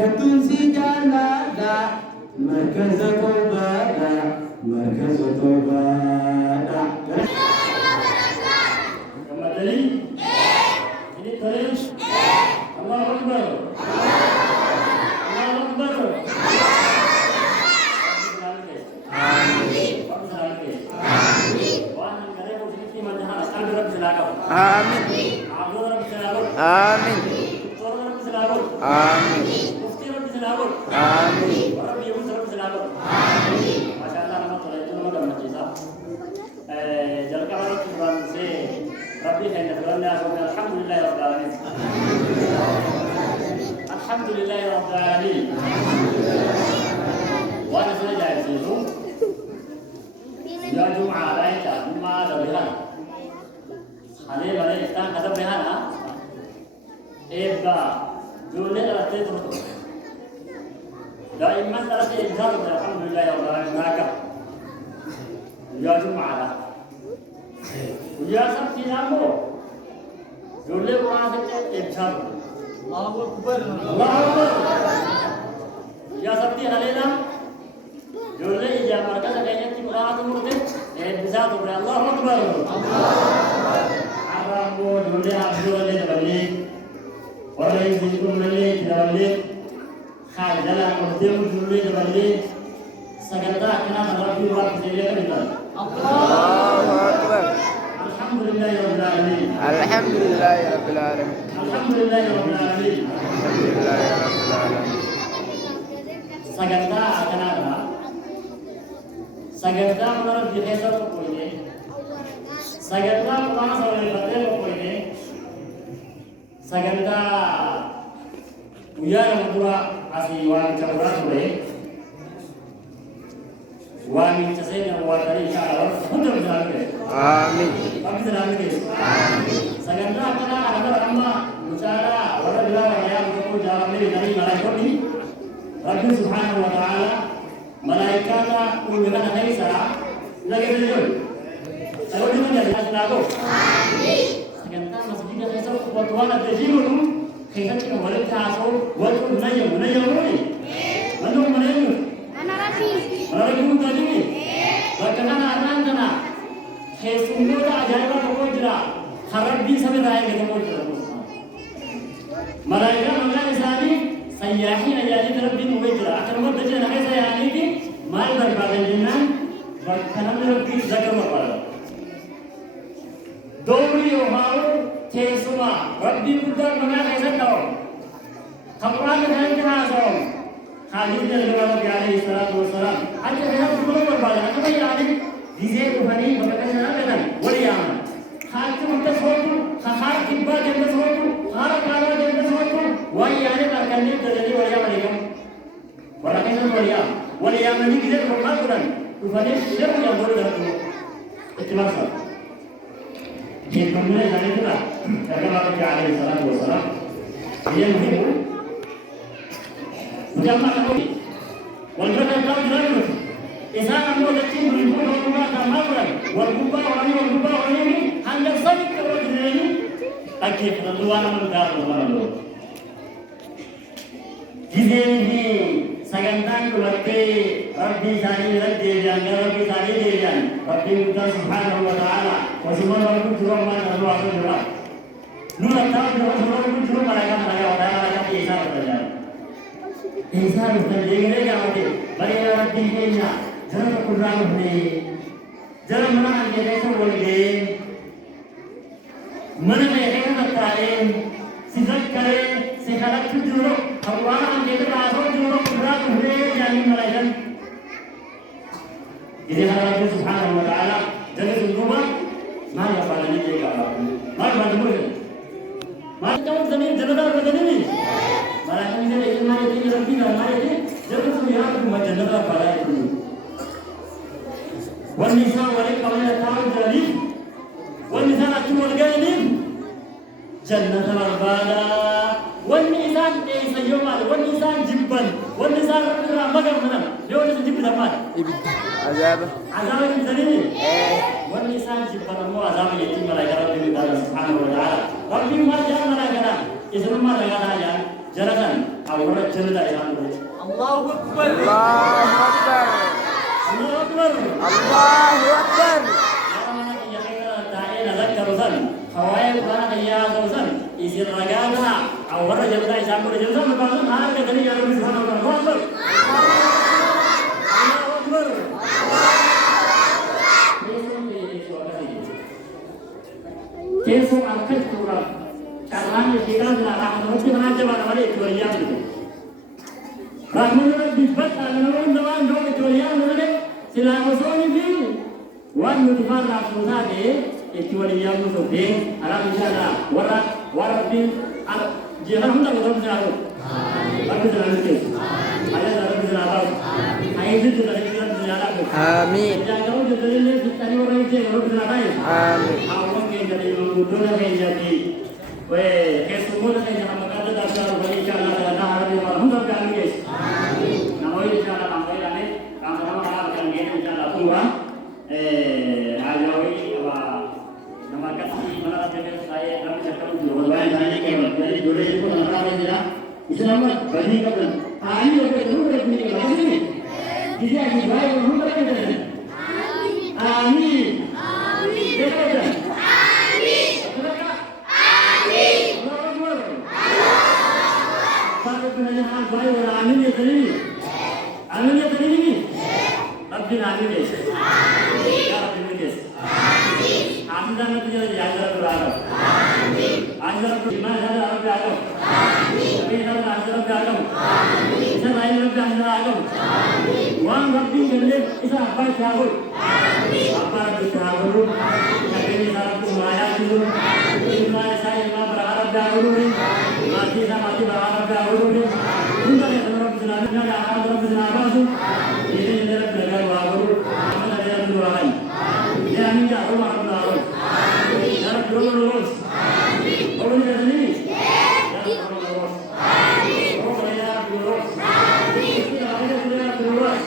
هدون سجالا لا مركز توبادا مركز توبادا كما دليل ini terus Allah Akbar Allah Akbar آمين آمين آمين آمين الحمد لله رب العالمين الحمد لله رب العالمين وانا سنجا يسيرون يا جمعة عليك ما دبيها عليه عليه كان كتب بهنا إبا جولة رتين ترتو دائما ترى إنسان الحمد لله رب العالمين هكذا يا جمعة ويا سب تنامو جولة قرآن سجى إنسان الله أكبر الله أكبر يا سب تنالنا جولة إجا مركز كأنك قرآن تمرده إنسان تقول الله أكبر عرامو جولة عبدالله تبلي ولا يزيدكم ملي تبلي خالدنا قدام جولة تبلي سجدنا كنا نربي وقت جلية كنا الله أكبر الحمد لله رب العالمين الحمد لله رب العالمين الحمد لله رب العالمين الحمد لله رب العالمين سجدنا كنا نرى سجدنا نربي خيسر كوينه سجدنا قرآن سورة الفتح كوينه سجدنا ويا مدرا أسي وان كبرا سورة وان تسينا وان إن شاء الله خدم ذلك آمين أبي ذلك سجدنا كنا أنا أما مشارا ولا بلا يا مكو جامي نبي ملاكوني رب سبحانه وتعالى ملائكة كلنا نهيسا لكن اليوم أقول لكم يا جماعة ناقو سجدنا مسجد هيسا وطوانا تجيبهم هيسا كنا ولد تاسو ولد منيم منيموني منو منيم أنا ربي تجيبي وكنا نارنا هيسونو دا أجايبا تقولجرا خربي سبي رايك تقولجرا ملائكة ملائكة إسلامي سياحين أجانب ربي مبجرا أكرمت دجنا هيسا يعني دي ما يقدر بعد الجنان وكنا ربي ذكر وقال دوري وهاو تيسما ربي قدر منا هيسا تاو خبران هاي كناسهم حديث النبي عليه الصلاة والسلام أجل هذا كله برباد أنا يعني جزء بني بكتنا بدن وليان حاكم تسوتو خار كبا جنب تسوتو خار كارا جنب تسوتو ويانا كأني تجري وليان عليكم ولكن وليان مني جزء برباد بدن وفني شر يقول له اتباع جيب من الناس كذا كما النبي عليه الصلاة والسلام ينهي مجمع نقولي والبدن كم جريمة إذا أمو لكن يكون هو تمامًا والكوبا وعليه هل يصدق الرجلين أكيد نلوانا من دار الله جزيني سجنتان كلكي ربي ثاني ربي جان ربي ثاني جان ربي مقدس سبحانه وتعالى وسبحان ربي جرم ما نلوا سجوا نور تام جرم ربي جرم ملاك وتعالى إيسا بتجار إيسا بتجار يا ربي بني ربي كينا جرم كلام بني جرم ما عندي ليس ولدي من مهين مكارين سيذكرين سيخلق جرم الله عندي لبعض جرم كلام بني يعني ملاكن إذا الله سبحانه وتعالى جلس الجمعة ما يفعل نجيك ما يفعل مجد ما يتعود زمين جلدار بدني ملاكن إذا إلما يتعود ربنا ما يتعود جلس ياركم جلدار فلا يتعود والنساء ولك ولا تعود جليل والنساء أتوا الجانب جنة الأربعة والنساء ليس يوم والنساء جبا والنساء ربنا مجمنا يوم جب دمان عذاب عذاب الجليل والنساء جبا مو عذاب يتيم ملاك ربنا سبحانه وتعالى ربي ما جاء ملاكنا إذا ما لقانا جان jalakan awal cerita yang Allahu Akbar. Allahu Akbar. Allahu Akbar. Allahu Akbar. Terusan, kawain mana dia terusan, isi ragana, awal cerita yang boleh cerita macam harga dari yang lebih sana Allahu Akbar. Allahu Akbar. Kesok akan turun. Karena kita sudah rahmat Tuhan aja pada itu yang itu. Rahmat dibat anak orang dong itu yang itu. Sila usoni bi. Wan mutfar rasulullah itu yang itu bi. Alam sana warat bi jiran tak betul betul. Tapi jalan itu. Ayat jalan itu apa? Ayat itu jalan itu jalan. Amin. Jangan jauh dari ini kita ni orang itu orang betul apa? Amin. Awak yang jadi mengudul yang jadi. Weh, kesemua yang jangan berkata dasar bagi cara ada hari malam tak kami guys. Nama ini cara kami ini, kami sama kami ini cara tua. Ajawi apa? Nama kasih mana jenis saya kami cakap dulu. Banyak saya kebal. Jadi dulu itu nama saya Islam bagi kapan? Ayo kita dulu ini lagi ni. Kita ini baik orang tak ada. Amin. Amin. Amin ya tadi ni. Amin ya tadi ni. Abdi amin ya. Ya Rabbi ya. Amin dan itu jadi ajar berada. Ajar beriman dan Rabbi agam. Tapi dan ajar agam. Isa lain Rabbi ajar agam. Wang Rabbi jadi isa apa syahul. Apa Rabbi syahul. Kami Rabbi maya dulu. Iman saya iman berharap dahulu ni. Mati sama mati berharap dahulu ni. Kita yang orang bersenang ada orang bersenang tu. Ini adalah belajar baru. Kami adalah dua hari. Dia minta rumah baru. Darah dulu lulus. Orang ni ada ni. Darah dulu lulus. Orang bayar lulus. Kita ada bayar lulus.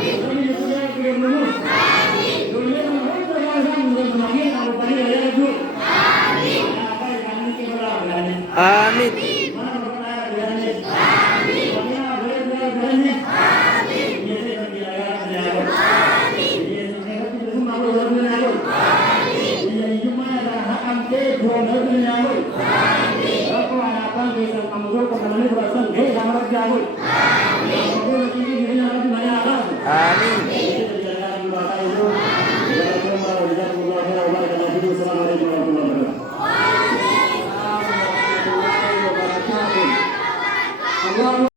Kami juga bayar lulus. Dunia orang terasa mengenai kalau bayar bayar dulu. Apa yang kami kita lakukan? Amin. Amin.